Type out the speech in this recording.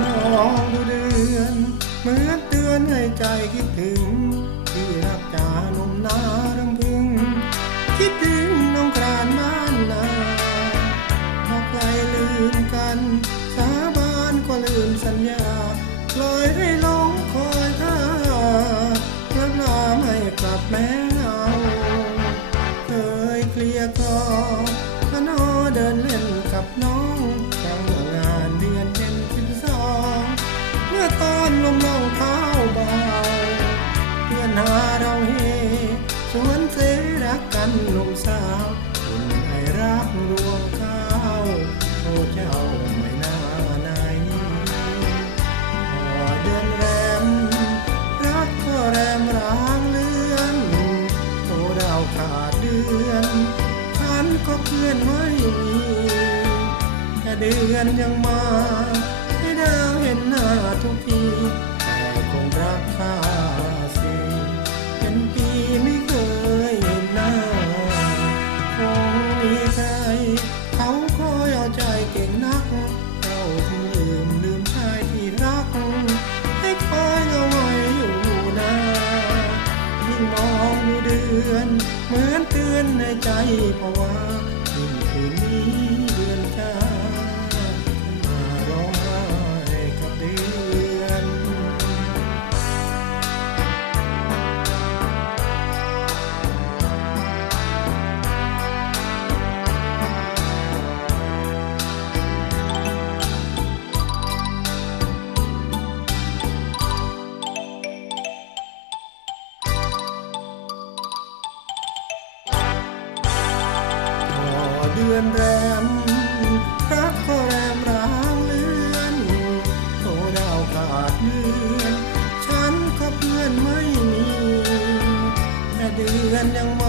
มองดูเดือนเหมือนเตือนให้ใจคิดถึงที่รักจานมนารำพึง คิดถึงน้องกรานบ้านนาพอใครลืมกัน สาบานก็ลืมสัญญาปล่อยให้หลงคอยท่ารับลาไม่กลับแม้เงาเคยเคลียร์คอพนอเดินเล่นกับน้อง นลมน้องเท้าเบาเพื่อนหาเราเฮชวนเสรักกันหนุ่มสาวคุณให้รักรวงข้าวโอ้เจ้าไม่น่าไหนพอเดือนแรมรักก็แรมร้างเลือนโอ้ดาวขาดเดือนฉันก็เพื่อนไม่มีแค่เดือนยังมา ห้าวเห็นหน้าทุกทีแต่คงรักข้าสิเป็นปีไม่เคยเห็นหน้าคงมีใครเขาคอยเอาใจเก่งนักเจ้าถึงลืมลืมชายที่รัก ให้คอยเอาไว้อยู่นายิ่งมองดูเดือน เหมือนเตือนในใจเพราะว่ายิ่งคืนนี้เดือนจ้าือนแรมรักก็แรมร้างเลือนโตดาวขาดเลือน ฉันก็เพื่อนไม่มีแต่เดือนยัง